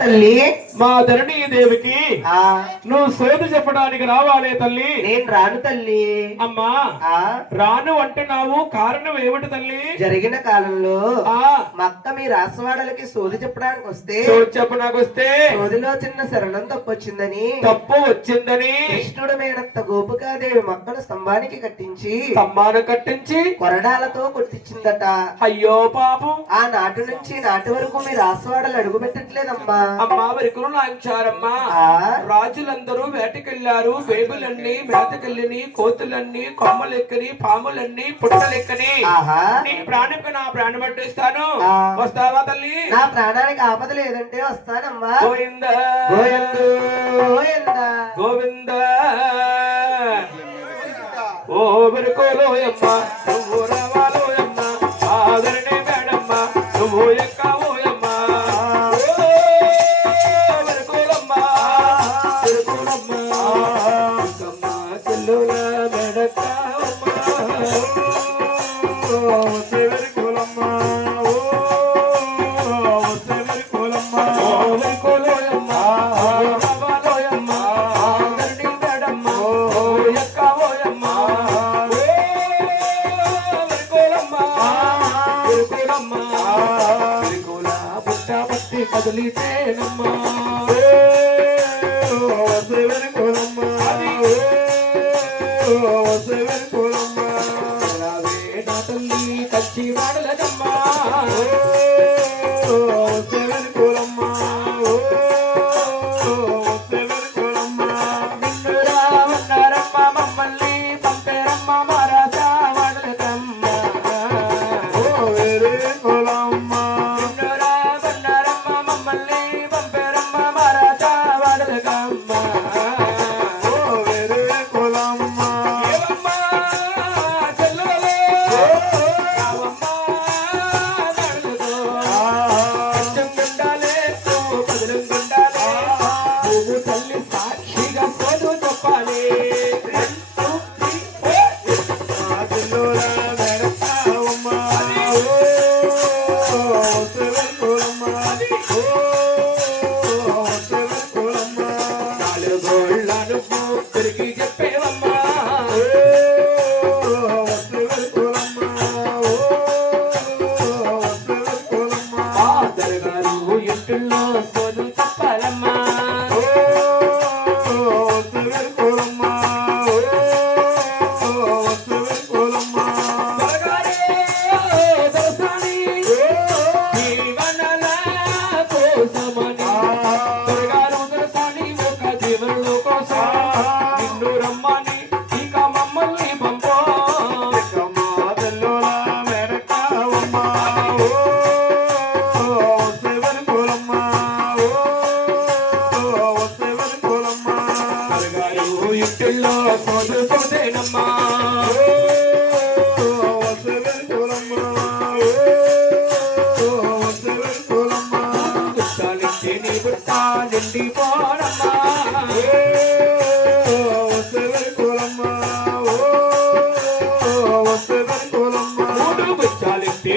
తల్లి మా ధరణి దేవికి ఆ నువ్వు సోది చెప్పడానికి రావాలే తల్లి. నేను రాను తల్లి. అమ్మా ఆ రాను అంటున్నావు, కారణం ఏమిటి తల్లి? జరిగిన కాలంలో ఆ మా అక్క మీ రాసవాడలకి సోది చెప్పడానికి వస్తే సోది చెప్పడానికి వస్తే సోదిలో చిన్న శరణం తప్పొచ్చిందని తప్పు వచ్చిందని కృష్ణుడు మేనత్త గోపికాదేవి మక్కను స్తంభానికి కట్టించి కొరడాలతో కొట్టించిందట. అయ్యో పాపం. ఆ నాటి నుంచి నాటి వరకు మీ రాసవాడలు అడుగు పెట్టట్లేదమ్మా. అమ్మా వరకులు లాంచారమ్మా. రాజులందరూ వేటకెళ్లారు, బేబులన్నీ మేతకెళ్ళని, కోతులన్నీ కొమ్మలెక్కని, పాములన్నీ పుట్టలెక్కని. నీ ప్రాణంకి నా ప్రాణం పట్టిస్తాను, వస్తావా తల్లి? నా ప్రాణానికి ఆపద లేదంటే వస్తానమ్మా. గోవింద గోవింద గోవింద ఓ వరకోలోయమ్మ, నువ్వు రావాలోయమ్మ, ఆదరణే మేడమ్మ, నువ్వు ఎక్కావోయమ్మ. కదిలితేనమ్మా తల్లి కచ్చి వాడలమ్మా.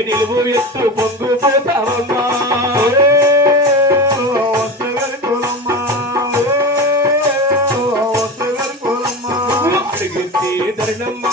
నీవు ఎత్తు పొంగు పోతావమ్మా. అడిగితే ధరణమ్మ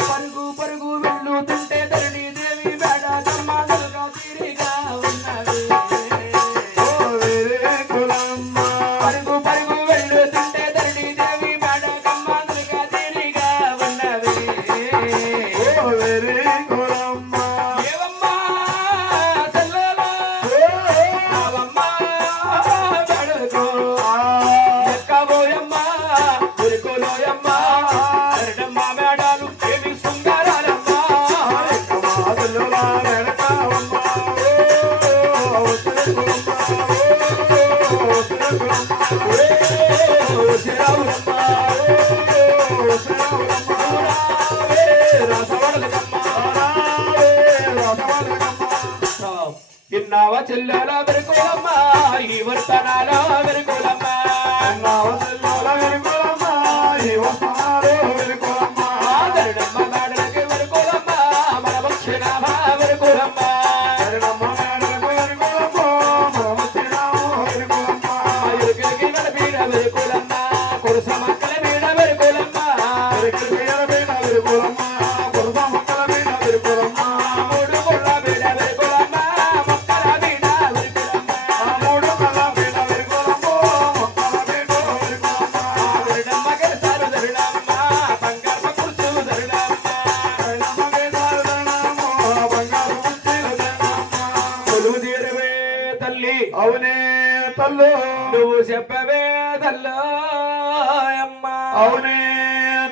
పరుగు పరుగు వెళ్ళు తింటే ధరణి దేవి బేడ ఉన్నావా చెల్లెల వెరుకులమ్మ ఈ వర్తనాలో వెరుకులమ్మ దరిడమ్మ మేడలకి వెరుకులమ్మ మన భక్షణామా వెరుకులమ్మ ఎరుకలకి నడబీడ వెరుకులమ్మ కొరుస మక్కల బీడ వెరుకులమ్మ మూడు ముళ్ళ బీడ వెరుకులమ్మ మొక్కల బీడ వెరుకులమ్మ దరిడమ్మ గెలిసారు దరిడమ్మ బంగారు కుర్చు దరిడమ్మ కొలువు తీరవే తల్లి అవునే తల్లు నువ్వు చెప్పవే తల్లో అమ్మ అవునే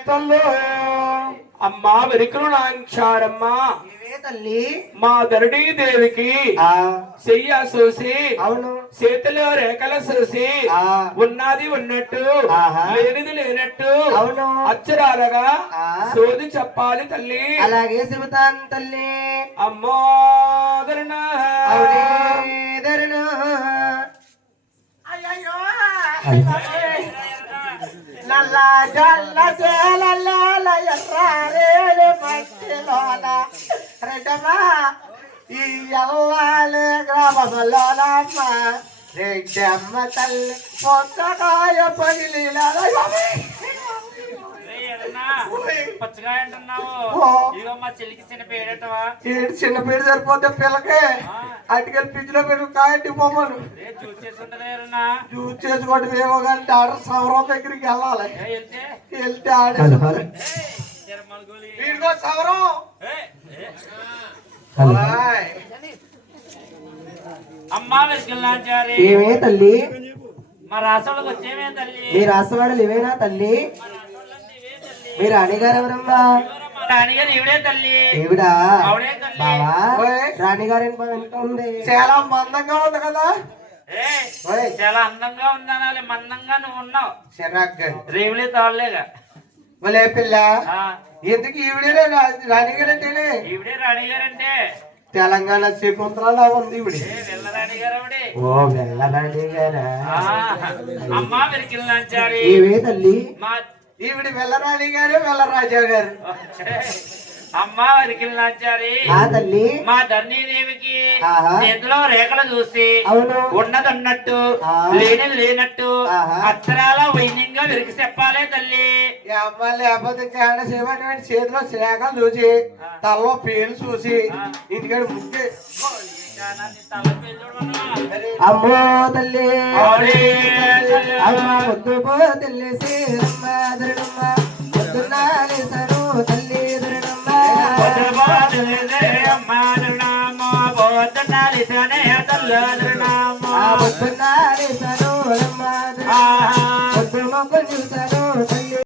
తల్లు అమ్మా వెరికలు నాంచారమ్మ ఇవే తల్లి మా ధరణీ దేవికి ఆ చెయ్య చూసి అవును చేతిలో రేఖలు చూసి ఆ ఉన్నది ఉన్నట్టు ఆహా. లేనిది లేనట్టు అవును అక్షరాలుగా ఆ సోది చెప్పాలి తల్లి అలాగే చెబుతాను తల్లి అమ్మో ధరణ అవునే ధరణు నల్ల జల్ల చేలల్ల ఎర్రారేడు మట్టిలోన రెడ్డమ్మా ఈ ఎల్లాలే గ్రామంలోనమ్మ రెడ్డమ్మ తల్లి పొత్తకాయ పగిలిలా పచ్చగా అంటున్నావు ఓ. ఇదిగో మా చెల్లికి చిన్న పేడటవా ఏడు చిన్న పేరు సరిపోతే పిల్లకే అటుకెళ్ళి పిచ్చిలో పెరుగు కాయండి బొమ్మను చూసి చేసుకుంటలేరన్నా యూజ్ చేసుకోవడం ఏమో కానీ డాక్టర్ సవరం దగ్గరికి వెళ్ళాలి వెళ్తే వెళ్తే ఆడే జరమలుగోలి. వీడికో సవరం ఏయ్, ఏయ్. ఓయ్. అమ్మా వెరికల్లాచారి ఏమే తల్లి మా రాష్ట్రంలోకి వచ్చేమే తల్లి మీ రాసవాడలు ఇవేనా తల్లి మీ రాణిగారు ఎవరమ్మా మా రాణిగారు ఈవిడే తల్లి ఏవిడా ఆవిడే తల్లి బావా రాణిగారు వెనుక ఉంది చాలా మందంగా ఉంది కదా ఏయ్, ఓయ్. చాలా అందంగా ఉందనాలి మందంగా నువ్వు ఉన్నావు చిరాగ్గా రేవులే తాడలేగా ఒలే పిల్ల ఆ, ఎందుకు ఈవిడే రాణిగారు అంటేనే ఈవిడే రాణిగారు అంటే తెలంగాణ శకుంతలా ఉంది ఈవిడ వెళ్ళ రాణిగారు ఆవిడే ఓ వెళ్ళ రాణిగారా ఆ, అమ్మా వెరికల్లాచారి ఏవే తల్లి మా ఈవిడ వెళ్ళరాణి గారు వెళ్ళరాజా గారు అమ్మా వెరికల్లాచారి ఆ తల్లి మా ధరణీదేవికి ఆహా. చేతిలో రేఖలు చూసి అవును ఉన్నదన్నట్టు ఆ. లేనిది లేనట్టు ఆహా. అక్షరాల వైన్యంగా వెలికి చెప్పాలే తల్లి ఈ అమ్మాయి లేకపోతే కాడ చేయబడి చేతిలో శ్రేఖలు చూసి తలలో పేరు చూసి ఇంటికాడ ముక్కే అమ్మో తల్లి అవునే తల్లి. అమ్మ ముద్దు పో తల్లి శ్రీరమ్మ ధరణమ్మ పొద్దున్నాలి సరు తల్లి ధరణమ్మ ఆ పొద్దున్నాలి సరు రమ్మ ధరణమ్మ పొద్దు మొక్కలు చూసారు